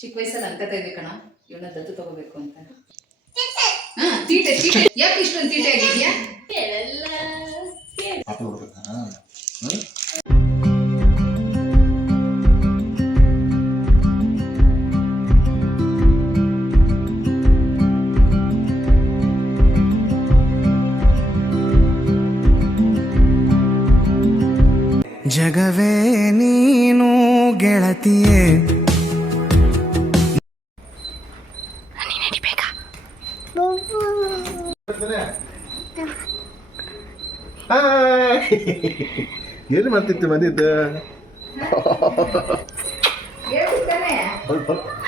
ಚಿಕ್ಕ ವಯಸ್ಸಲ್ಲಿ ಅನ್ಕತಾ ಇದ್ವಿ ಕಣ ಇವನ್ನ ದತ್ತು ತಗೋಬೇಕು ಅಂತ. ತೀಟೆ ತೀಟೆ ಯಾಕೆ ಇಷ್ಟೊಂದು ತೀಟೆ ಆಗಿದ್ಯಾ? ಜಗವೇ ನೀನು ಗೆಳತಿಯೇ. ಏನು ಮಾಡ್ತಿತ್ತು ಬಂದಿದ್ದು?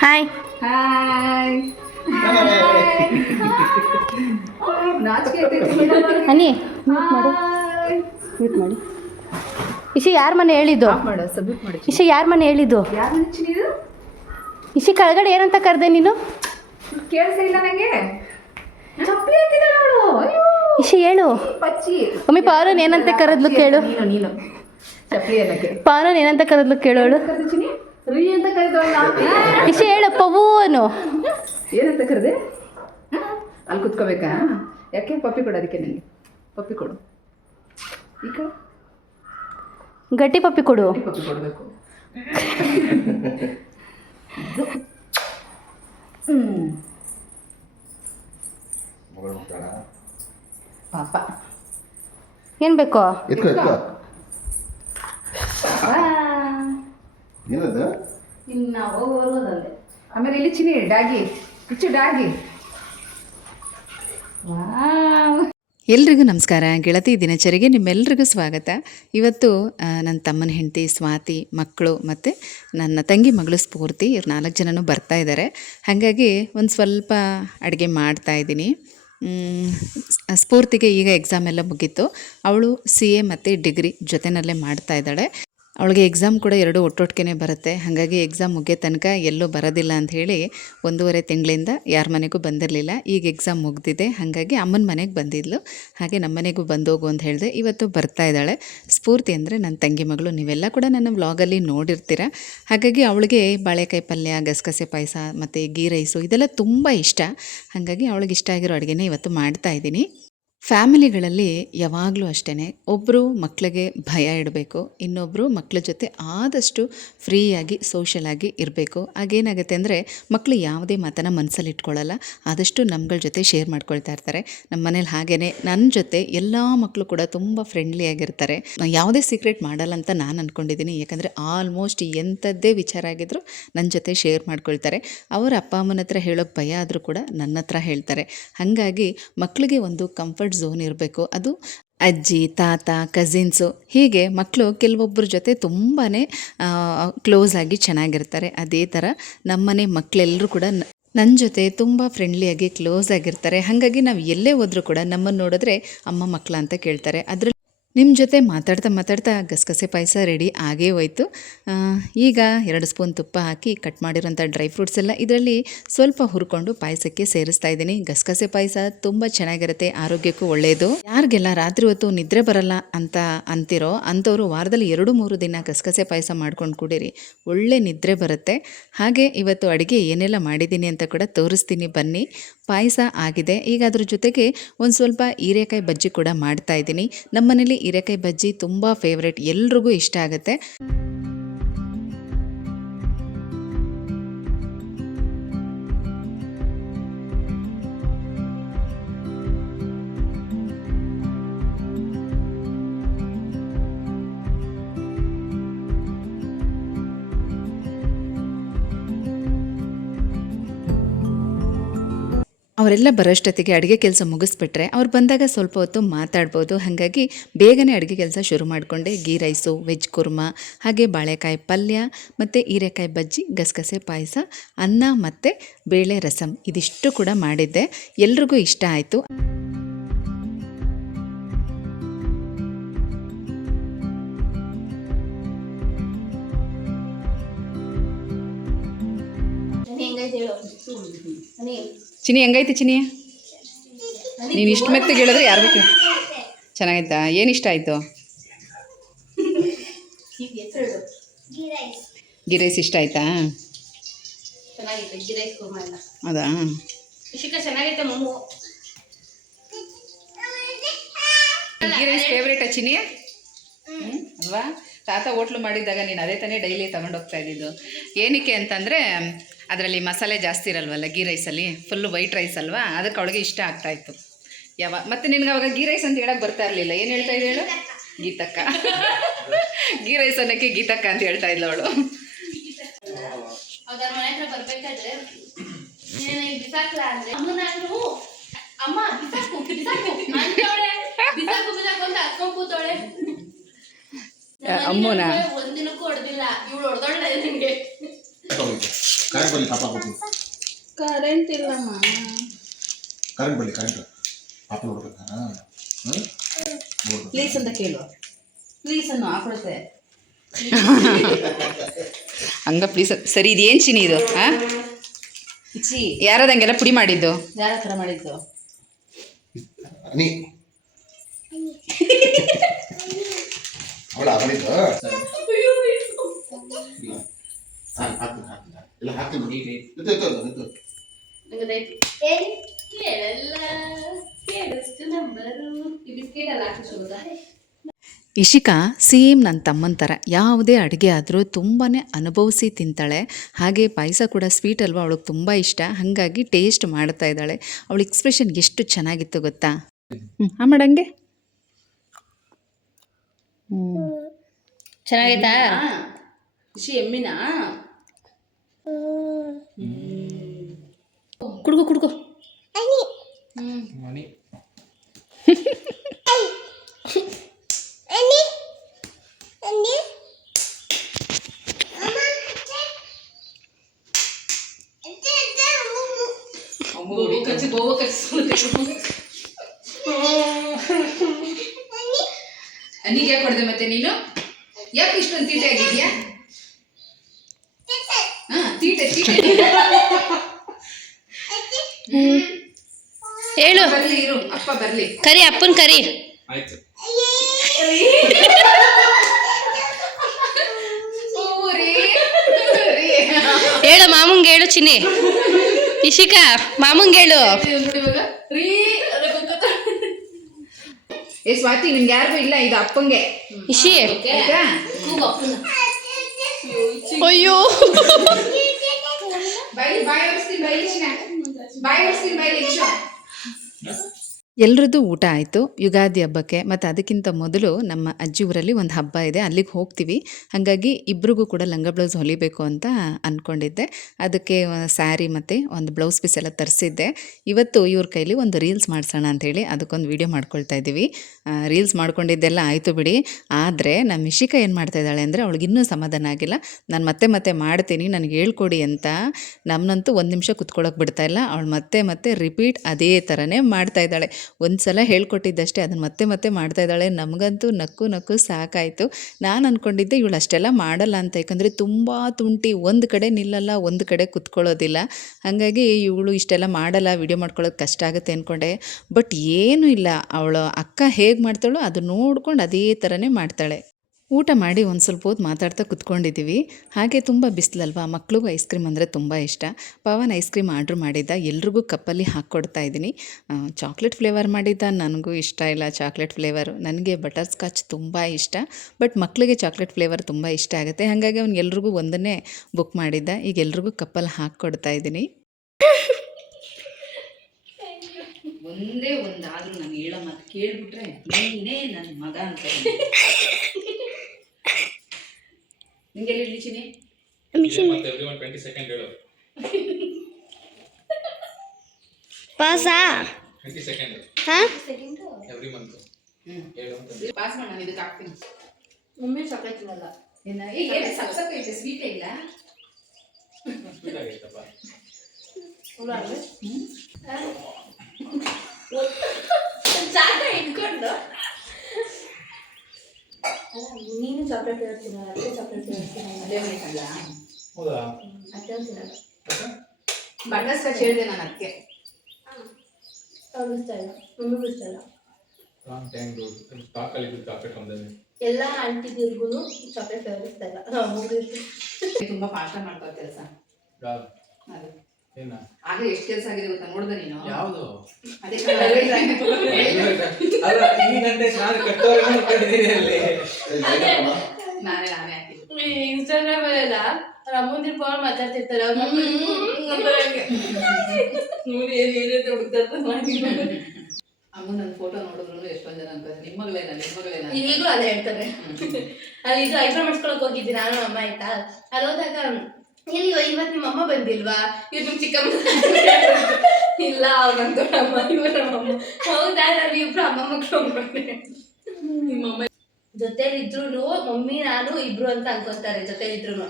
ಹಾಯ್ ಹಾಯ್ ಹನಿ ಮ್ಯೂಟ್ ಮಾಡಿ. ಇಶಿ ಯಾರ ಮನೆ ಹೇಳಿದ್ದು? ಮಾಡು ಸಬ್ಮಿಟ್ ಮಾಡಿ. ಇಶಿ ಯಾರ ಮನೆ ಹೇಳಿದ್ದು? ಯಾರು ಇದು ಇಶಿ ಕೆಳಗಡೆ ಏನಂತ ಕರೆದೆ ನೀನು? ಕೇಳಿಸ ಇಲ್ಲ ನಂಗೆ. ಚಪ್ಪಲಿ ಹಾಕಿದಾಳೆ ಅವಳು. ಇಶಿ ಹೇಳು. ಪಚ್ಚಿ ಒಮ್ಮೆ ಪಾರನ್ ಏನಂತ ಕರೆದ್ಲು ಕೇಳು. ನೀನು ಚಪ್ಪಲಿ ಏನಕ್ಕೆ ಪಾರನ್ ಏನಂತ ಕರೆದ್ಲು ಕೇಳೋಳು. ಚಿನಿ ರೀ ಅಂತ ಕರೆದವಳು. ಇಶಿ ಹೇಳು ಪವ್ವು ಅನು. ಏನಂತ ಕರೆದೆ? ಅಲ್ಲಿ ಕುತ್ಕೋಬೇಕಾ? ಯಾಕೆ ಪಪ್ಪಿ ಕೊಡು, ಅದಕ್ಕೆ ನನಗೆ ಪಪ್ಪಿ ಕೊಡು. ಈ ಕಡೆ ಗಟ್ಟಿ ಪಪ್ಪಿ ಕೊಡು. ಪಪ್ಪಿ ಕೊಡಬೇಕು. ಪಾಪ ಏನು ಬೇಕು? ಎತ್ಕೋ ಎತ್ಕೋ. ಏನದು? ಇನ್ನು ಹೋಗೋದಂದೆ. ಆಮೇಲೆ ಇಲ್ಲಿ ಚಿನಿ ಡಾಗಿ ಇಚ್ಚು ಡಾಗಿ. ಎಲ್ರಿಗೂ ನಮಸ್ಕಾರ. ಗೆಳತಿ ದಿನಚರಿಗೆ ನಿಮ್ಮೆಲ್ರಿಗೂ ಸ್ವಾಗತ. ಇವತ್ತು ನನ್ನ ತಮ್ಮನ ಹೆಂಡತಿ ಸ್ವಾತಿ, ಮಕ್ಕಳು ಮತ್ತು ನನ್ನ ತಂಗಿ ಮಗಳು ಸ್ಫೂರ್ತಿ, ಇವ್ರು 4 ಜನನೂ ಬರ್ತಾ ಇದ್ದಾರೆ. ಹಾಗಾಗಿ ಒಂದು ಸ್ವಲ್ಪ ಅಡುಗೆ ಮಾಡ್ತಾಯಿದ್ದೀನಿ. ಸ್ಫೂರ್ತಿಗೆ ಈಗ ಎಕ್ಸಾಮ್ ಎಲ್ಲ ಮುಗೀತು. ಅವಳು CA ಮತ್ತು ಡಿಗ್ರಿ ಜೊತೆಯಲ್ಲೇ ಮಾಡ್ತಾ ಇದ್ದಾಳೆ. ಅವಳಿಗೆ ಎಕ್ಸಾಮ್ ಕೂಡ 2 ಒಟ್ಟೊಟ್ಟಿಗೆ ಬರುತ್ತೆ. ಹಾಗಾಗಿ ಎಕ್ಸಾಮ್ ಮುಗಿಯೋ ತನಕ ಎಲ್ಲೂ ಬರೋದಿಲ್ಲ ಅಂಥೇಳಿ 1.5 ತಿಂಗಳಿಂದ ಯಾರ ಮನೆಗೂ ಬಂದಿರಲಿಲ್ಲ. ಈಗ ಎಕ್ಸಾಮ್ ಮುಗ್ದಿದೆ, ಹಾಗಾಗಿ ಅಮ್ಮನ ಮನೆಗೆ ಬಂದಿದ್ಲು. ಹಾಗೆ ನಮ್ಮ ಮನೆಗೂ ಬಂದೋಗು ಅಂತ ಹೇಳಿದೆ. ಇವತ್ತು ಬರ್ತಾ ಇದ್ದಾಳೆ. ಸ್ಫೂರ್ತಿ ಅಂದರೆ ನನ್ನ ತಂಗಿ ಮಗಳು. ನೀವೆಲ್ಲ ಕೂಡ ನನ್ನ ವ್ಲಾಗಲ್ಲಿ ನೋಡಿರ್ತೀರ. ಹಾಗಾಗಿ ಅವಳಿಗೆ ಬಾಳೆಕಾಯಿ ಪಲ್ಯ, ಗಸಗಸೆ ಪಾಯಸ ಮತ್ತು ಗೀ ರೈಸು ಇದೆಲ್ಲ ತುಂಬ ಇಷ್ಟ. ಹಾಗಾಗಿ ಅವಳಿಗೆ ಇಷ್ಟ ಆಗಿರೋ ಅಡುಗೆನೇ ಇವತ್ತು ಮಾಡ್ತಾಯಿದ್ದೀನಿ. ಫ್ಯಾಮಿಲಿಗಳಲ್ಲಿ ಯಾವಾಗಲೂ ಅಷ್ಟೇ, ಒಬ್ಬರು ಮಕ್ಕಳಿಗೆ ಭಯ ಇಡಬೇಕು, ಇನ್ನೊಬ್ಬರು ಮಕ್ಕಳ ಜೊತೆ ಆದಷ್ಟು ಫ್ರೀಯಾಗಿ ಸೋಷಲಾಗಿ ಇರಬೇಕು. ಆಗೇನಾಗುತ್ತೆ ಅಂದರೆ ಮಕ್ಕಳು ಯಾವುದೇ ಮಾತನ್ನು ಮನಸ್ಸಲ್ಲಿ ಇಟ್ಕೊಳ್ಳಲ್ಲ, ಆದಷ್ಟು ನಮ್ಗಳ ಜೊತೆ ಶೇರ್ ಮಾಡ್ಕೊಳ್ತಾ ಇರ್ತಾರೆ. ನಮ್ಮ ಮನೇಲಿ ಹಾಗೇ ನನ್ನ ಜೊತೆ ಎಲ್ಲ ಮಕ್ಕಳು ಕೂಡ ತುಂಬ ಫ್ರೆಂಡ್ಲಿಯಾಗಿರ್ತಾರೆ. ಯಾವುದೇ ಸೀಕ್ರೆಟ್ ಮಾಡಲ್ಲ ಅಂತ ನಾನು ಅಂದ್ಕೊಂಡಿದ್ದೀನಿ. ಯಾಕಂದರೆ ಆಲ್ಮೋಸ್ಟ್ ಎಂಥದ್ದೇ ವಿಚಾರ ಆಗಿದ್ರು ನನ್ನ ಜೊತೆ ಶೇರ್ ಮಾಡ್ಕೊಳ್ತಾರೆ. ಅವರ ಅಪ್ಪ ಅಮ್ಮನ ಹತ್ರ ಹೇಳೋಕ್ಕೆ ಭಯ ಆದರೂ ಕೂಡ ನನ್ನ ಹತ್ರ ಹೇಳ್ತಾರೆ. ಹಾಗಾಗಿ ಮಕ್ಕಳಿಗೆ ಒಂದು ಕಂಫರ್ಟ್ ಝೋನ್ ಇರಬೇಕು. ಅದು ಅಜ್ಜಿ, ತಾತ, ಕಸಿನ್ಸು, ಹೀಗೆ ಮಕ್ಕಳು ಕೆಲವೊಬ್ಬರ ಜೊತೆ ತುಂಬಾ ಕ್ಲೋಸ್ ಆಗಿ ಚೆನ್ನಾಗಿರ್ತಾರೆ. ಅದೇ ಥರ ನಮ್ಮನೆ ಮಕ್ಕಳೆಲ್ಲರೂ ಕೂಡ ನನ್ನ ಜೊತೆ ತುಂಬ ಫ್ರೆಂಡ್ಲಿಯಾಗಿ ಕ್ಲೋಸ್ ಆಗಿರ್ತಾರೆ. ಹಾಗಾಗಿ ನಾವು ಎಲ್ಲೇ ಹೋದರೂ ಕೂಡ ನಮ್ಮನ್ನು ನೋಡಿದ್ರೆ ಅಮ್ಮ ಮಕ್ಕಳ ಅಂತ ಕೇಳ್ತಾರೆ. ಅದರಲ್ಲಿ ನಿಮ್ಮ ಜೊತೆ ಮಾತಾಡ್ತಾ ಗಸಗಸೆ ಪಾಯಸ ರೆಡಿ ಆಗೇ ಹೋಯ್ತು. ಈಗ 2 ಸ್ಪೂನ್ ತುಪ್ಪ ಹಾಕಿ ಕಟ್ ಮಾಡಿರೋಂಥ ಡ್ರೈ ಫ್ರೂಟ್ಸ್ ಎಲ್ಲ ಇದರಲ್ಲಿ ಸ್ವಲ್ಪ ಹುರ್ಕೊಂಡು ಪಾಯಸಕ್ಕೆ ಸೇರಿಸ್ತಾ ಇದ್ದೀನಿ. ಗಸಗಸೆ ಪಾಯಸ ತುಂಬ ಚೆನ್ನಾಗಿರುತ್ತೆ, ಆರೋಗ್ಯಕ್ಕೂ ಒಳ್ಳೆಯದು. ಯಾರಿಗೆಲ್ಲ ರಾತ್ರಿ ಹೊತ್ತು ನಿದ್ರೆ ಬರಲ್ಲ ಅಂತ ಅಂತಿರೋ ಅಂಥವ್ರು ವಾರದಲ್ಲಿ 2-3 ದಿನ ಗಸಗಸೆ ಪಾಯಸ ಮಾಡ್ಕೊಂಡು ಕುಡೀರಿ, ಒಳ್ಳೆ ನಿದ್ರೆ ಬರುತ್ತೆ. ಹಾಗೆ ಇವತ್ತು ಅಡುಗೆ ಏನೆಲ್ಲ ಮಾಡಿದ್ದೀನಿ ಅಂತ ಕೂಡ ತೋರಿಸ್ತೀನಿ ಬನ್ನಿ. ಪಾಯಸ ಆಗಿದೆ. ಈಗ ಅದ್ರ ಜೊತೆಗೆ ಒಂದು ಸ್ವಲ್ಪ ಹೀರೆಕಾಯಿ ಬಜ್ಜಿ ಕೂಡ ಮಾಡ್ತಾ ಇದ್ದೀನಿ. ನಮ್ಮ ಮನೇಲಿ ಹೀರೆಕಾಯಿ ಬಜ್ಜಿ ತುಂಬ ಫೇವ್ರೆಟ್, ಎಲ್ರಿಗೂ ಇಷ್ಟ ಆಗುತ್ತೆ. ಅವರೆಲ್ಲ ಬರೋಷ್ಟೊತ್ತಿಗೆ ಅಡುಗೆ ಕೆಲಸ ಮುಗಿಸ್ಬಿಟ್ರೆ ಅವ್ರು ಬಂದಾಗ ಸ್ವಲ್ಪ ಹೊತ್ತು ಮಾತಾಡ್ಬೋದು. ಹಾಗಾಗಿ ಬೇಗನೆ ಅಡುಗೆ ಕೆಲಸ ಶುರು ಮಾಡಿಕೊಂಡೆ. ಗೀ ರೈಸು, ವೆಜ್ ಕುರ್ಮಾ, ಹಾಗೆ ಬಾಳೆಕಾಯಿ ಪಲ್ಯ ಮತ್ತು ಹೀರೆಕಾಯಿ ಬಜ್ಜಿ, ಗಸಗಸೆ ಪಾಯಸ, ಅನ್ನ ಮತ್ತು ಬೇಳೆ ರಸಮ್ ಇದಿಷ್ಟು ಕೂಡ ಮಾಡಿದ್ದೆ. ಎಲ್ರಿಗೂ ಇಷ್ಟ ಆಯಿತು. ಚಿನಿ ಹೆಂಗೈತಿ ಚಿನಿ? ನೀನು ಇಷ್ಟು ಮೆತ್ತಗೆ ಹೇಳಿದ್ರೆ ಯಾರು ಬೇಕು? ಚೆನ್ನಾಗೈತಾ? ಏನು ಇಷ್ಟ ಆಯಿತು? ಗೀ ರೈಸ್ ಇಷ್ಟ ಆಯ್ತಾ? ಚೆನ್ನಾಗೈತೆ ಗೀ ರೈಸ್ ಕುರ್ಮಾ ಎಲ್ಲ. ಹೌದಾ? ಇಶಿಕಾ ಚೆನ್ನಾಗೈತೆ ಮಮ್ಮು. ಗೀ ರೈಸ್ ಫೇವ್ರೇಟ್ ಚಿನಿ ಅಲ್ವಾ? ತಾತ ಹೋಟ್ಲು ಮಾಡಿದ್ದಾಗ ನೀನು ಅದೇ ತಾನೇ ಡೈಲಿ ತೊಗೊಂಡೋಗ್ತಾ ಇದ್ದಿದ್ದು. ಏನಕ್ಕೆ ಅಂತಂದರೆ ಅದರಲ್ಲಿ ಮಸಾಲೆ ಜಾಸ್ತಿ ಇರಲ್ವಲ್ಲ ಗೀ ರೈಸಲ್ಲಿ, ಫುಲ್ಲು ವೈಟ್ ರೈಸ್ ಅಲ್ವಾ, ಅದಕ್ಕೆ ಅವಳಿಗೆ ಇಷ್ಟ ಆಗ್ತಾಯಿತ್ತು. ಮತ್ತು ನಿನ್ಗೆ ಅವಾಗ ಗೀ ರೈಸ್ ಅಂತ ಹೇಳಕ್ಕೆ ಬರ್ತಾ ಇರಲಿಲ್ಲ. ಏನು ಹೇಳ್ತಾ ಇದ್ದೆ ಹೇಳು? ಗೀತಕ್ಕ. ಗೀ ರೈಸ್ ಅನ್ನೋಕ್ಕೆ ಗೀತಕ್ಕ ಅಂತ ಹೇಳ್ತಾ ಇದ್ಲು ಅವಳು. ಅವ್ರ ಮನೆ ಹತ್ರ ಬರ್ಬೇಕಾದ್ರೆ ಬಿಸಾಕ್ಲಾ ಅಂದ್ರೆ ಅಮ್ಮನಾದ್ರು ಅಮ್ಮ ಬಿಸಾಕು ಬಿಸಾಕು ಅಂತವಳೆ, ಬಿಸಾಕು ಬಿಸಾಕು ಅಂತ ಹತ್ಕೊಂಡ್ ಕೂತವಳೆ. ಅಮ್ಮನ ಒಂದಿನಕ್ಕೂ ಹೊಡೆದಿಲ್ಲ, ಇವಳು ಹೊಡೆದೋಳೆ ನಿಂಗೆ. ಕರೆಂಟ್ ಇಲ್ಲಮ್ಮ. ಕರೆಂಟ್ ಬರಲಿ, ಕರೆಂಟ್ ಪಾಪ ನೋಡ್ಬೇಕಾ? ಪ್ಲೀಸ್ ಅಂತ ಕೇಳು, ಪ್ಲೀಸ್ ಅನ್ನು ಹಾಕೊಳುತ್ತೆ. ಹಂಗ ಪ್ಲೀಸ್. ಸರಿ, ಇದೇನು ಚಿನಿ ಇದು? ಹಾಂ, ಯಾರದಂಗೆಲ್ಲ ಪುಡಿ ಮಾಡಿದ್ದು? ಯಾರ ಹತ್ರ ಮಾಡಿದ್ದು? ನೀ ಅವಳ ಅವಳಿದ್ದು ಎಲ್ಲ ಹಾಕ್ತೀನಿ. ಕೇಳಲ್ಲ ಕೇಳಿಸ್ತು ನಂಬರು. ಈ ಬಿಸ್ಕೆಟ್ ಎಲ್ಲ ಹಾಕಿಸೋದಾ? ಇಶಿಕಾ ಸೇಮ್ ನನ್ನ ತಮ್ಮನ ಥರ ಯಾವುದೇ ಅಡುಗೆ ಆದರೂ ತುಂಬಾ ಅನುಭವಿಸಿ ತಿಂತಾಳೆ. ಹಾಗೆ ಪಾಯಸ ಕೂಡ ಸ್ವೀಟ್ ಅಲ್ವಾ, ಅವಳಿಗೆ ತುಂಬ ಇಷ್ಟ. ಹಾಗಾಗಿ ಟೇಸ್ಟ್ ಮಾಡ್ತಾ ಇದ್ದಾಳೆ. ಅವಳ ಎಕ್ಸ್ಪ್ರೆಷನ್ ಎಷ್ಟು ಚೆನ್ನಾಗಿತ್ತು ಗೊತ್ತಾ? ಮಾಡಂಗೆ ಚೆನ್ನಾಗೈತಾ? ಖುಷಿ ಎಮ್ಮಿನಾ? ಕುಡ್ಕೊ ಕುಡ್ಕೊ. ಅನಿಗೆ ಯಾಕೆ ಹೊಡೆದೆ ಮತ್ತೆ ನೀನು? ಯಾಕೆ ಇಷ್ಟೊಂದು ತೀಟೆ ಆಗಿದ್ಯಾ? ಹಾಂ, ತೀಟೆ ತೀಟೆ. ಹೇಳು, ಬರ್ಲಿ ಇರು, ಅಪ್ಪ ಬರ್ಲಿ. ಕರಿ ಅಪ್ಪನ್ ಕರಿ. ಆಯ್ತು. ಹೇಳು ಮಾಮಂಗೆ ಹೇಳು ಚಿನ್ನಿ. ಇಶಿಕಾ ಮಾಮಂಗೆ ಹೇಳು. ಏ ಸ್ವಾತಿ, ನಿಮ್ಗೆ ಯಾರಿಗೂ ಇಲ್ಲ, ಇದು ಅಪ್ಪಂಗೆ. ಇಶಿ ಆಯ್ತಾ? ಅಯ್ಯೋ ಬಾಯಿ ಎಲ್ರದ್ದು ಊಟ ಆಯಿತು. ಯುಗಾದಿ ಹಬ್ಬಕ್ಕೆ ಮತ್ತು ಅದಕ್ಕಿಂತ ಮೊದಲು ನಮ್ಮ ಅಜ್ಜಿ ಊರಲ್ಲಿ ಒಂದು ಹಬ್ಬ ಇದೆ, ಅಲ್ಲಿಗೆ ಹೋಗ್ತೀವಿ. ಹಾಗಾಗಿ ಇಬ್ರಿಗೂ ಕೂಡ ಲಂಗ ಬ್ಲೌಸ್ ಹೊಲಿಬೇಕು ಅಂತ ಅಂದ್ಕೊಂಡಿದ್ದೆ. ಅದಕ್ಕೆ ಸ್ಯಾರಿ ಮತ್ತು ಒಂದು ಬ್ಲೌಸ್ ಪೀಸ್ ಎಲ್ಲ ತರಿಸಿದ್ದೆ. ಇವತ್ತು ಇವ್ರ ಕೈಲಿ ಒಂದು ರೀಲ್ಸ್ ಮಾಡಿಸೋಣ ಅಂಥೇಳಿ ಅದಕ್ಕೊಂದು ವೀಡಿಯೋ ಮಾಡ್ಕೊಳ್ತಾ ಇದ್ದೀವಿ. ರೀಲ್ಸ್ ಮಾಡ್ಕೊಂಡಿದ್ದೆಲ್ಲ ಆಯಿತು ಬಿಡಿ. ಆದರೆ ನಮ್ಮ ಇಶಿಕಾ ಏನು ಮಾಡ್ತಾಯಿದ್ದಾಳೆ ಅಂದರೆ, ಅವಳಿಗೆ ಇನ್ನೂ ಸಮಾಧಾನ ಆಗಿಲ್ಲ. ನಾನು ಮತ್ತೆ ಮಾಡ್ತೀನಿ, ನನಗೆ ಹೇಳ್ಕೊಡಿ ಅಂತ. ನಮ್ಮನ್ನಂತೂ ಒಂದು ನಿಮಿಷ ಕುತ್ಕೊಳ್ಳೋಕೆ ಬಿಡ್ತಾಯಿಲ್ಲ. ಅವಳು ಮತ್ತೆ ರಿಪೀಟ್ ಅದೇ ಥರನೇ ಮಾಡ್ತಾಯಿದ್ದಾಳೆ. ಒಂದು ಸಲ ಹೇಳ್ಕೊಟ್ಟಿದ್ದಷ್ಟೇ ಅದನ್ನು ಮತ್ತೆ ಮಾಡ್ತಾಯಿದ್ದಾಳೆ. ನಮಗಂತೂ ನಕ್ಕು ಸಾಕಾಯಿತು. ನಾನು ಅಂದ್ಕೊಂಡಿದ್ದೆ ಇವಳು ಅಷ್ಟೆಲ್ಲ ಮಾಡಲ್ಲ ಅಂತ, ಯಾಕಂದರೆ ತುಂಬ ತುಂಟಿ, ಒಂದು ಕಡೆ ನಿಲ್ಲಲ್ಲ, ಒಂದು ಕಡೆ ಕುತ್ಕೊಳ್ಳೋದಿಲ್ಲ. ಹಾಗಾಗಿ ಇವಳು ಇಷ್ಟೆಲ್ಲ ಮಾಡಲ್ಲ, ವಿಡಿಯೋ ಮಾಡ್ಕೊಳ್ಳೋದು ಕಷ್ಟ ಆಗುತ್ತೆ ಅಂದ್ಕೊಂಡೆ. ಬಟ್ ಏನೂ ಇಲ್ಲ, ಅವಳು ಅಕ್ಕ ಹೇಗೆ ಮಾಡ್ತಾಳೋ ಅದು ನೋಡ್ಕೊಂಡು ಅದೇ ಥರನೇ ಮಾಡ್ತಾಳೆ. ಊಟ ಮಾಡಿ ಒಂದು ಸ್ವಲ್ಪ ಹೊತ್ತು ಮಾತಾಡ್ತಾ ಕುತ್ಕೊಂಡಿದ್ದೀವಿ. ಹಾಗೆ ತುಂಬ ಬಿಸಿಲಲ್ವಾ, ಮಕ್ಳಿಗೂ ಐಸ್ ಕ್ರೀಮ್ ಅಂದರೆ ತುಂಬ ಇಷ್ಟ. ಪವನ್ ಐಸ್ ಕ್ರೀಮ್ ಆರ್ಡ್ರ್ ಮಾಡಿದ್ದ, ಎಲ್ರಿಗೂ ಕಪ್ಪಲ್ಲಿ ಹಾಕ್ಕೊಡ್ತಾ ಇದ್ದೀನಿ. ಚಾಕ್ಲೇಟ್ ಫ್ಲೇವರ್ ಮಾಡಿದ್ದ, ನನಗೂ ಇಷ್ಟ ಇಲ್ಲ ಚಾಕ್ಲೇಟ್ ಫ್ಲೇವರು. ನನಗೆ ಬಟರ್ ಸ್ಕಾಚ್ ತುಂಬ ಇಷ್ಟ, ಬಟ್ ಮಕ್ಕಳಿಗೆ ಚಾಕ್ಲೇಟ್ ಫ್ಲೇವರ್ ತುಂಬ ಇಷ್ಟ ಆಗುತ್ತೆ. ಹಾಗಾಗಿ ಅವ್ನು ಎಲ್ರಿಗೂ ಒಂದನ್ನೇ ಬುಕ್ ಮಾಡಿದ್ದ. ಈಗ ಎಲ್ರಿಗೂ ಕಪ್ಪಲ್ಲಿ ಹಾಕ್ಕೊಡ್ತಾ ಇದ್ದೀನಿ. ಒಂದೇ ಒಂದಾದರೂ ನಾನು ಹೇಳೋ ಮಾತು ಕೇಳಿಬಿಟ್ರೆ ನೀನೇ ನನ್ನ ಮಗ ಅಂತ. ನಿಂಗೆ ಹೇಳಿ ಚಿನಿ? ಮತ್ತೆ ಎವ್ರಿವನ್ 20 ಸೆಕೆಂಡ್ ಹೇಳು. ಪಾಸಾ 20 ಸೆಕೆಂಡ್. ಹಾ ಎವ್ರಿ ಮಂತ್ ಹೇಳು ಅಂತ. ಪಾಸ್ ಮಾಡಿ, ನಾನು ಇದಕ್ಕೆ ಹಾಕ್ತೀನಿ. ಮಮ್ಮಿ ಚಾಕ್ಲೇಟ್ ತಿನ್ನಲ್ಲ. ಏನು ಸಕ್ಸಕ್ಕೆ ಐತೆ, ಸ್ವೀಟೇ ಇಲ್ಲ. ಸ್ವೀಟ್ ಆಗೈತಪ್ಪ. ಜಾಗ ಇಟ್ಕೊಂಡು ನೀನು ಚಾಕ್ಲೇಟ್ ಹೇಳ್ತೀನಿ, ಅದೇ ಚಾಕ್ಲೇಟ್ ಹೇಳ್ತೀನಿ. ಅದೇ ಬೇಕಲ್ಲ. ಹೌದಾ? ಅದೇ ತಿನ್ನಲ್ಲ. ಬಟರ್ ಸ್ಕಾಚ್ ಹೇಳಿದೆ ನಾನು ಅದಕ್ಕೆ. ಅವ್ರು ಇಷ್ಟ ಇಲ್ಲ, ಮಮ್ಮಿಗೂ ಇಷ್ಟ ಇಲ್ಲ. Wrong time road. ಸ್ಟಾಕಲ್ಲಿ ಚಾಕ್ಲೇಟ್ ಒಂದೇ. ಎಲ್ಲ ಆಂಟಿದಿರ್ಗು ಚಾಕ್ಲೇಟ್ ಫ್ಲೇವರ್ ಇಷ್ಟ ಇಲ್ಲ ತುಂಬಾ ಫಾಸ್ಟ್ ಮಾಡ್ತಾವ ಕೆಲಸ. ಯಾವ್ದು ಅದು ಏನ ಆಗ ಎಷ್ಟು ಕೆಲಸ ಆಗಿದೆ ಗೊತ್ತಾ, ನೋಡ್ದೆ ನೀನು? ಯಾವುದು ಅದೇ ಅಲ್ಲ ಈ ಗಂಟೆ ನಾನು ಕಟ್ಟೋರೆ ಮಾಡ್ಕೊಂಡಿದ್ದೀನಿ ಅಲ್ಲಿ. ನಾನೇ ಹಾಕಿದ್ದು. ಇನ್ಸ್ಟಾಗ್ರಾಮ್ ಅಲ್ಲೆಲ್ಲ ಅವ್ರ ಅಮ್ಮಂದಿರ್ ಫೋನ್ ಮಾತಾಡ್ತಿರ್ತಾರೆ, ಅವ್ರ ಅಮ್ಮ ನನ್ನ ಫೋಟೋ ನೋಡಿದ್ರು ಎಷ್ಟೊಂದು ಜನ ಅನ್ಕೋತಾರೆ ನಿಮ್ಮಗಳೇನ ಈಗಲೂ ಅದೇ ಹೇಳ್ತಾರೆ. ಅಲ್ಲಿ ಇದು ಐಬ್ರೋ ಮಾಡಿಸ್ಕೊಳಕ್ ಹೋಗಿದ್ದೀನಿ ನಾನು ಅಮ್ಮ ಆಯ್ತಾ, ಅಲ್ಲಿ ಹೋದಾಗ ಎಲ್ಲಿ ಇವತ್ತು ನಿಮ್ಮ ಅಮ್ಮ ಬಂದಿಲ್ವಾ, ಇವ್ರು ನಿಮ್ ಚಿಕ್ಕಮ್ಮ ಇಲ್ಲ ಅವ್ರು ನನ್ನ ದೊಡ್ಡಮ್ಮ ಇವ್ರು ನಮ್ಮಮ್ಮ. ಹೌದಾ, ನಾನು ಇಬ್ರು ಅಮ್ಮ ಮಕ್ಕಳು ಅನ್ಕೊಂಡೆ. ನಿಮ್ಮಮ್ಮ ಜೊತೆಲಿದ್ರು ಮಮ್ಮಿ ನಾನು ಇಬ್ರು ಅಂತ ಅನ್ಕೊಂತಾರೆ ಜೊತೆಲಿದ್ರು.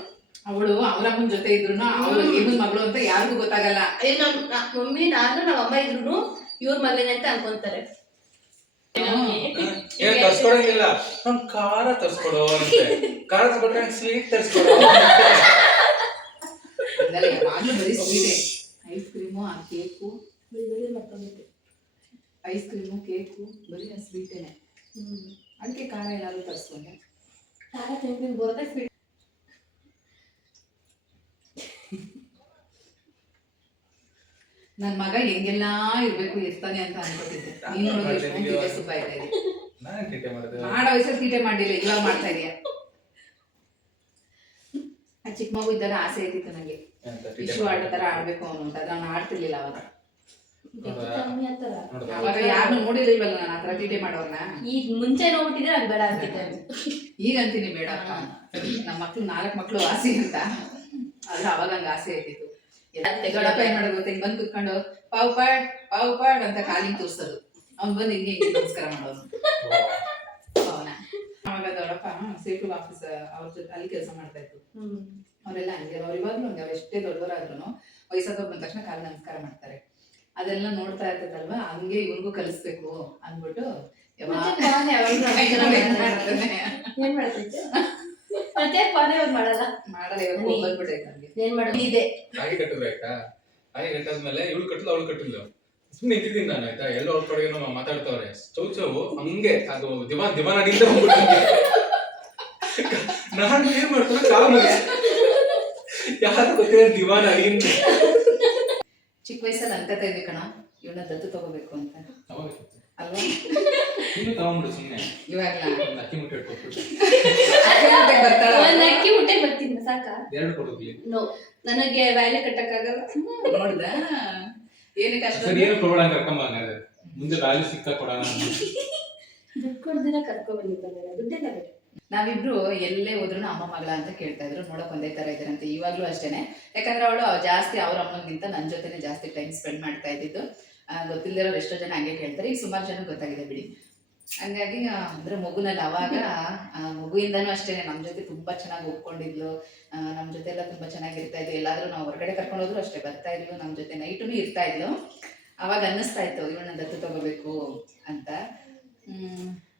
ಅವಳು ಅವ್ರ ಅಮ್ಮನ ಜೊತೆ ಇದ್ರು ಅವ್ರ ಇವ್ನ ಮಗಳು ಅಂತ ಯಾರಿಗೂ ಗೊತ್ತಾಗಲ್ಲ. ಮಮ್ಮಿ ನಾನು ನಮ್ಮ ಅಮ್ಮ ಇದ್ರು ಇವ್ರ ಮಗನೇ ಅಂತ ಅನ್ಕೊಂತಾರೆ. ಏನ್ ತರ್ಸ್ಕೊಡಂಗಿಲ್ಲ, ನಮ್ ಖಾರ ತರ್ಸ್ಕೊಡೋ ಅಂತೆ, ಖಾರ ತರ್ಸ್ಕೊಟ್ರೆ ಸ್ವೀಟ್ ತರ್ಸ್ಕೊಡೋ. ಬರೀ ಸ್ವೀಟೇ, ಐಸ್ ಕ್ರೀಮು ಆ ಕೇಕು, ಐಸ್ ಕ್ರೀಮು ಕೇಕು ಬರೀ ಆ ಸ್ವೀಟೇನೆ. ಅದಕ್ಕೆ ಖಾರ ಏನಾದ್ರು ತರಿಸ್ಕೊಂಡೆ. ಖಾರ ತಿಂತೀನಿ ಬರೋದೇ ಸ್ವೀಟ್. ನನ್ ಮಗ ಹೆಂಗೆಲ್ಲಾ ಇರ್ಬೇಕು ಇರ್ತಾನೆ ಅಂತ ಅನ್ಕೋತಿದ್ದೆ. ನೀನು ನೋಡಿದ್ರೆ ಎಷ್ಟೊಂದು ತೀಟೆ ಸುಬ್ಬ ಇದೆ. ನಾನ್ ತೀಟೆ ಮಾಡಿದೆ, ಮಾಡೋ ವಯಸ್ಸಲ್ಲಿ ತೀಟೆ ಮಾಡಿಲ್ಲ, ಇವಾಗ ಮಾಡ್ತಾ ಇದೀಯ. ಆ ಚಿಕ್ಕ ಮಗು ಇದ್ದಾಗ ಆಸೆ ಇದ್ದಿತ್ತು ನಂಗೆ, ವಿಶ್ವ ಆಡೋ ತರ ಆಡ್ಬೇಕು ಅವನು ಅಂತ. ನಾನು ಆಡ್ತಿರ್ಲಿಲ್ಲ ಅವಾಗ. ಅವಾಗ ಯಾರನ್ನು ನೋಡಿರ್ಲಿಲ್ವಲ್ಲ ನಾನು ಆತರ ತೀಟೆ ಮಾಡೋರ್ನ. ಈಗ ಮುಂಚೆ ನೋಡ್ಬಿಟ್ಟಿದ್ರೆ ಅದು ಬೇಡ ಅಂತಿದ್ದೆ. ಈಗ ಅಂತೀನಿ ಬೇಡ ಅಕ್ಕ, ನಮ್ಮ ಮಕ್ಳು 4 ಮಕ್ಳು ಆಸೆ ಅಂತ. ಆದ್ರೆ ಅವಾಗ ಹಂಗ ಆಸೆ ಇರ್ತಿತ್ತು. ದೊಡ್ಡಪ್ಪ ಏನ್ ಮಾಡೋದು ಗೊತ್ತ, ಹಿಂಗ್ ಬಂದು ಕುತ್ಕೊಂಡು ಪಾವ್ ಪಾಡ್ ಅಂತ ಕಾಲಿಂಗ್ ತೋರ್ಸೋದು. ಅವ್ನ್ ಬಂದು ಹಿಂಗೆ ನಮಸ್ಕಾರ ಮಾಡೋದು ಅವನ. ಅವಾಗ ದೊಡ್ಡಪ್ಪ ಸೇಫ್ಟಿ ಆಫೀಸ್ ಅವ್ರ ಜೊತೆ ಅಲ್ಲಿ ಕೆಲಸ ಮಾಡ್ತಾ ಇತ್ತು. ಅವರೆಲ್ಲ ಹಂಗೆ, ಅವ್ರು ಇವಾಗ್ಲೂ ಹಂಗೆ, ಅವ್ರು ಎಷ್ಟೇ ದೊಡ್ಡವರಾದ್ರೂ ವಯಸ್ಸಾದವ್ರು ಬಂದ ತಕ್ಷಣ ಕಾಲ ನಮಸ್ಕಾರ ಮಾಡ್ತಾರೆ. ಅದೆಲ್ಲ ನೋಡ್ತಾ ಇರ್ತದಲ್ವಾ, ಹಂಗೆ ಇವ್ರಿಗೂ ಕಲಿಸ್ಬೇಕು ಅಂದ್ಬಿಟ್ಟು ಏನ್ ಮಾಡ್ತೈತೆ ಮತ್ತೆ ಪಾನೆ ಅವ್ರು ಮಾಡಲ್ಲ ಬಂದ್ಬಿಟ್ಟೈತೆ ನಮ್ಗೆ. ಏನ್ ಮಾಡೋದು ಇದೆ. ಹಾಗೆ ಕಟ್ಟಿದ್ರು ಆಯ್ತಾ, ಹಾಗೆ ಕಟ್ಟಾದ್ಮೇಲೆ ಇವಳು ಕಟ್ಟಲು ಅವಳು ಕಟ್ಟಿದ್ಲು. ಸುಮ್ಮನೆ ಇದ್ದಿದ್ದೀನಿ ನಾನು ಆಯ್ತಾ, ಎಲ್ಲೋ ಅವ್ರ ಕಡೆಗೆ ಮಾತಾಡ್ತವ್ರೆ ಚೌಚವು ಹಂಗೆ, ಅದು ದಿವಾನ ಅಡಿಯಿಂದ ನಾನು ಏನ್ ಮಾಡ್ತಾರೆ ಕಾಲ ಯಾರು ಗೊತ್ತಿಲ್ಲ ದಿವಾನ ಅಡಿಯಿಂದ. ಚಿಕ್ಕ ವಯಸ್ಸಲ್ಲಿ ಅನ್ಕತಾ ಇದ್ವಿ ಕಣ, ಇವನ್ನ ದತ್ತು ತಗೋಬೇಕು ಅಂತ ಅಲ್ವಾ? ನೀನು ತಗೊಂಡ್ಬಿಡು ಸುಮ್ಮನೆ, ಇವಾಗ ಅಕ್ಕಿ ಮುಟ್ಟೆ ಇಟ್ಕೊಟ್ಬಿಟ್ಟು ಒಂದ್ ಅಕ್ಕಿ ಮುಟ್ಟೆ ಬರ್ತೀನಿ ಸಾಕ. 2 ಕೊಡೋಗ್ಲಿ. ನೋ, ನನಗೆ ವ್ಯಾಲೆ ಕಟ್ಟಕ್ಕಾಗಲ್ಲ. ನೋಡ್ದ ಏನಕ್ಕೆ ಅಷ್ಟು ಸರಿ, ಏನು ಕೊಡೋಣ ಕರ್ಕೊಂಬ, ಮುಂದೆ ವ್ಯಾಲ್ಯೂ ಸಿಕ್ಕ ಕೊಡೋಣ. ದುಡ್ಡು ಕೊಡ್ದಿನ ಕರ್ಕೊ ಬಂದಿದ್ದಾರೆ, ದುಡ್ಡೆಲ್ಲ ಬೇಡ. ನಾವಿಬ್ರು ಎಲ್ಲೇ ಹೋದ್ರು ಅಮ್ಮ ಮಗಳ ಅಂತ ಕೇಳ್ತಾ ಇದ್ರು, ನೋಡಕ್ ಒಂದೇ ತರ ಇದ್ರಂತೆ. ಇವಾಗ್ಲೂ ಅಷ್ಟೇನೆ, ಯಾಕಂದ್ರೆ ಅವಳು ಜಾಸ್ತಿ ಅವ್ರ ಅಮ್ಮನಿಗಿಂತ ನನ್ನ ಜೊತೆನೆ ಜಾಸ್ತಿ ಟೈಮ್ ಸ್ಪೆಂಡ್ ಮಾಡ್ತಾ ಇದ್ದಿದ್ದು. ಗೊತ್ತಿಲ್ಲದಿರೋರು ಎಷ್ಟೋ ಜನ ಹಂಗೆ ಕೇಳ್ತಾರೆ, ಈಗ ಸುಮಾರು ಜನ ಗೊತ್ತಾಗಿದೆ ಬಿಡಿ. ಹಂಗಾಗಿ ಅಂದ್ರೆ ಮಗುನಲ್ಲಿ ಅವಾಗ ಮಗುವಿಂದನೂ ಅಷ್ಟೇನೆ ನಮ್ಮ ಜೊತೆ ತುಂಬಾ ಚೆನ್ನಾಗಿ ಒಪ್ಕೊಂಡಿದ್ಲು. ನಮ್ಮ ಜೊತೆ ಎಲ್ಲ ತುಂಬಾ ಚೆನ್ನಾಗಿರ್ತಾ ಇದ್ಲು. ಎಲ್ಲಾದ್ರೂ ನಾವು ಹೊರಗಡೆ ಕರ್ಕೊಂಡು ಹೋದ್ರು ಅಷ್ಟೇ ಬರ್ತಾ ಇದ್ಲು, ನಮ್ಮ ಜೊತೆ ನೈಟುನು ಇರ್ತಾ ಇದ್ಲು. ಅವಾಗ ಅನ್ನಿಸ್ತಾ ಇತ್ತು ಇವಳನ್ನ ದತ್ತು ತಗೋಬೇಕು ಅಂತ.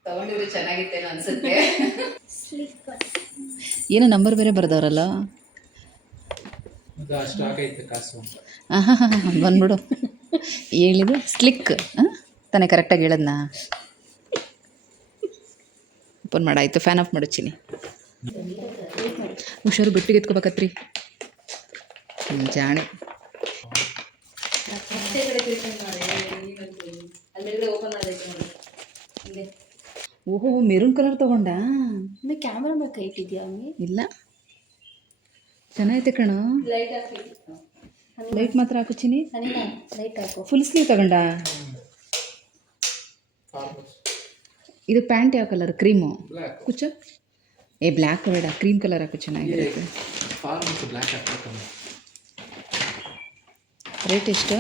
ತಗೊಂಡಿದ್ರೆ ಚೆನ್ನಾಗಿತ್ತೇನೋ ಅನ್ಸುತ್ತೆ. ಏನು ನಂಬರ್ ಬೇರೆ ಬರ್ದವ್ರಲ್ಲ, ಅಷ್ಟು ಆಗೈತೆ ಕಾಸು. ಬಂದ್ಬಿಡು. ಹೇಳಿದ್ದು ಸ್ಲಿಕ್ ತಾನೇ ಕರೆಕ್ಟಾಗಿ ಹೇಳದ್ನಾ? ಓಪನ್ ಮಾಡಾಯ್ತು, ಫ್ಯಾನ್ ಆಫ್ ಮಾಡುಚ್ಚಿನಿ. ಹುಷಾರು, ಬಿಟ್ಟಿಗೆ ಎತ್ಕೋಬೇಕತ್ರಿ. ಜಾಣೆ. ಓಹೋ, ಮೆರೂನ್ ಕಲರ್ ತಗೊಂಡ. ಕ್ಯಾಮ್ರಾ ಮೇಲೆ ಕೈ ಇಟ್ಟಿದ್ಯಾ ಅವನಿಗೆ? ಇಲ್ಲ, ಚೆನ್ನಾಗೈತೆ ಕಣೋ. ಲೈಟ್ ಹಾಕಿ, ಲೈಟ್ ಮಾತ್ರ ಹಾಕುಚ್ಚಿನಿ. ಲೈಟ್ ಹಾಕು. ಫುಲ್ ಸ್ಲೀವ್ ತಗೊಂಡ. ಇದು ಪ್ಯಾಂಟ್ ಯಾವ ಕಲರ್? ಕ್ರೀಮು ಕುಚ್ಚ. ಬ್ಲ್ಯಾಕ್ ಬೇಡ, ಕ್ರೀಮ್ ಕಲರ್ ಹಾಕು, ಚೆನ್ನಾಗಿರುತ್ತೆ. ರೇಟ್ ಎಷ್ಟು?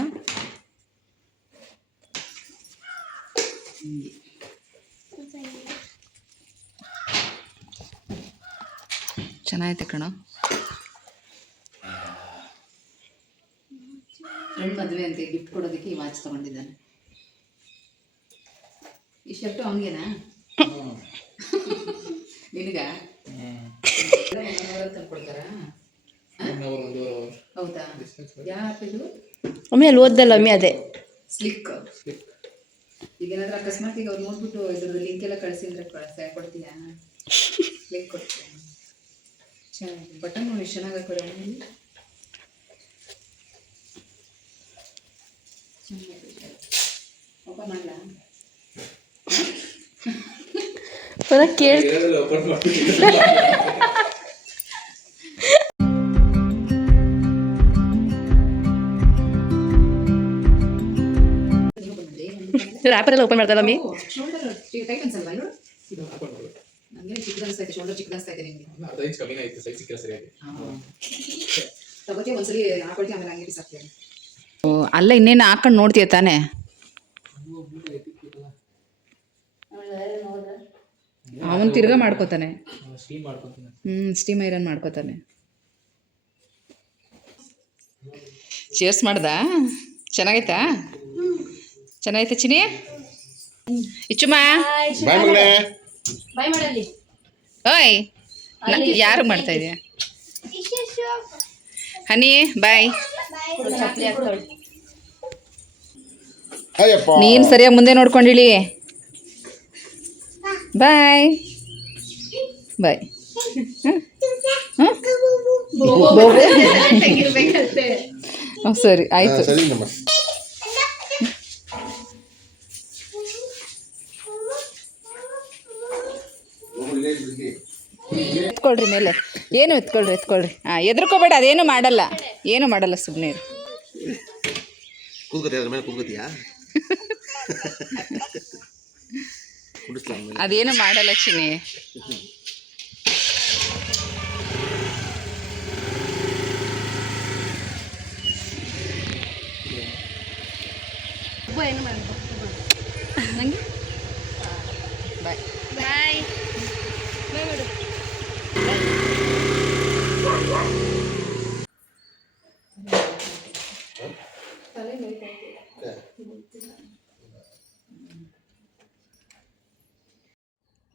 ಚೆನ್ನಾಗೈತೆ ಕಣೋ. ಫ್ರೆಂಡ್ ಮದುವೆ ಅಂತ ಗಿಫ್ಟ್ ಕೊಡೋದಕ್ಕೆ ಈ ವಾಚ್ ತಗೊಂಡಿದ್ದಾನೆ. ಈ ಶರ್ಟು ಅವನಿಗೆನಾ? ನಿನಗ ತಂದ್ಕೊಡ್ತಾರ? ಹೌದಾ? ಯಾವ ಇದು ಒಮ್ಮೆ ಅಲ್ಲಿ ಓದ್ದಲ್ಲ ಒಮ್ಮೆ ಅದೇ ಸ್ಲಿಕ್. ಈಗೇನಾದ್ರೂ ಅಕಸ್ಮಾತ್ ಈಗ ಅವ್ರು ನೋಡ್ಬಿಟ್ಟು ಇದ್ರದ್ದು ಲಿಂಕ್ ಎಲ್ಲ ಕಳಿಸಿ ಅಂದ್ರೆ ಕೊಡ್ತೀಯಾ? ಲಿಂಕ್ ಕೊಡ್ತೀನಿ. ಚೆನ್ನಾಗಿ ಬಟನ್ ನೋಡಿ ಚೆನ್ನಾಗಿ ಹಾಕೋಣ. ಓಪನ್ ಮಾಡಲ ಕೇಳಿ ಓಪನ್ ಮಾಡಿ ರ್ಯಾಪರ್ ಎಲ್ಲ ಓಪನ್ ಮಾಡ್ತಾ ಮಮ್ಮಿ. ಶೋಲ್ಡರ್ ಟೈಟ್ ಅನ್ಸಲ್ವಾ ಇದು? ನನಗೆ ಚಿಕ್ಕದ ಅನಿಸ್ತಾ ಶೋಲ್ಡರ್ ಚಿಕ್ಕದ ಅನಿಸ್ತಾ ಇದೆ ನಿಮಗೆ. ಅರ್ಧ ಇಂಚ್ ಕಮ್ಮಿನೇ ಆಯ್ತು, ಸೈಜ್ ಸಿಕ್ಕಿಲ್ಲ ಸರಿಯಾಗಿ. ತಗೋತೀಯ ಒಂದ್ಸಲಿ ಹಾಕೊಳ್ತೀಯ, ಆಮೇಲೆ ಹಂಗೆ ಬಿಸಾಕ್ತೀಯ. ಅಲ್ಲ ಇನ್ನೇನು ಹಾಕೊಂಡು ನೋಡ್ತೀಯ ತಾನೇ? ಅವನು ತಿರ್ಗಾ ಮಾಡ್ಕೋತಾನೆ. ಸ್ಟೀಮ್ ಮಾಡ್ಕೊತೀನಿ. ಸ್ಟೀಮ್ ಐರನ್ ಮಾಡ್ಕೋತಾನೆ. ಚೇರ್ಸ್ ಮಾಡ್ದ? ಚೆನ್ನಾಗೈತಾ? ಚೆನ್ನಾಗೈತೆ ಚಿನಿ? ಇಚ್ಚುಮ್ಮ ಬಾಯ್ ಮಗಳೇ. ಬಾಯ್ ಮಾಡಲ್ಲಿ. ಓಯ್ ಯಾರು ಮಾಡ್ತಾ ಇದೀಯ? ಹನಿ ಬಾಯ್. ಚಪ್ಪಲಿ ಹಾಕ್ತಾಳೆ. ಅಯ್ಯಪ್ಪ. ನೀನು ಸರಿಯಾಗಿ ಮುಂದೆ ನೋಡ್ಕೊಂಡಿಳಿ. ಬಾಯ್ ಬಾಯ್. ತೆಗಿರ್ಬೇಕಂತೆ. ಸರಿ ಆಯ್ತು. ಸರಿ ನಮ್ಮ ಎತ್ಕೊಳ್ರಿ ಮೇಲೆ. ಏನು ಎತ್ಕೊಳ್ರಿ. ಎದ್ರುಕೋಬೇಡ, ಅದೇನು ಮಾಡಲ್ಲ, ಏನು ಮಾಡಲ್ಲ, ಸುಮ್ಮನೆ ಕೂಗತಿ ಅದ್ರ ಮೇಲೆ ಕೂಗತಿಯಾ? ಅದೇನು ಮಾಡಲ್ಲ ಚಿನಿ. ನಂಗೆ ಬಾಯ್ ಬಾಯ್ ಬಾಯ್ ಮಾಡು.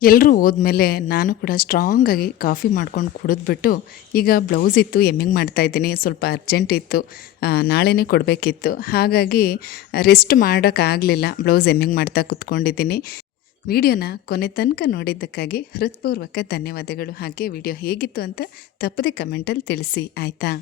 ಎಲ್ಲರೂ ಹೋದ್ಮೇಲೆ ನಾನು ಕೂಡ ಸ್ಟ್ರಾಂಗಾಗಿ ಕಾಫಿ ಮಾಡ್ಕೊಂಡು ಕುಡಿದ್ಬಿಟ್ಟು ಈಗ ಬ್ಲೌಸ್ ಇತ್ತು, ಎಮ್ಮಿಂಗ್ ಮಾಡ್ತಾಯಿದ್ದೀನಿ. ಸ್ವಲ್ಪ ಅರ್ಜೆಂಟ್ ಇತ್ತು, ನಾಳೆನೇ ಕೊಡಬೇಕಿತ್ತು. ಹಾಗಾಗಿ ರೆಸ್ಟ್ ಮಾಡೋಕ್ಕಾಗಲಿಲ್ಲ, ಬ್ಲೌಸ್ ಎಮ್ಮಿಂಗ್ ಮಾಡ್ತಾ ಕೂತ್ಕೊಂಡಿದ್ದೀನಿ. ವಿಡಿಯೋನ ಕೊನೆ ತನಕ ನೋಡಿದ್ದಕ್ಕಾಗಿ ಹೃತ್ಪೂರ್ವಕ ಧನ್ಯವಾದಗಳು. ಹಾಗೆ ವಿಡಿಯೋ ಹೇಗಿತ್ತು ಅಂತ ತಪ್ಪದೆ ಕಮೆಂಟಲ್ಲಿ ತಿಳಿಸಿ ಆಯಿತಾ?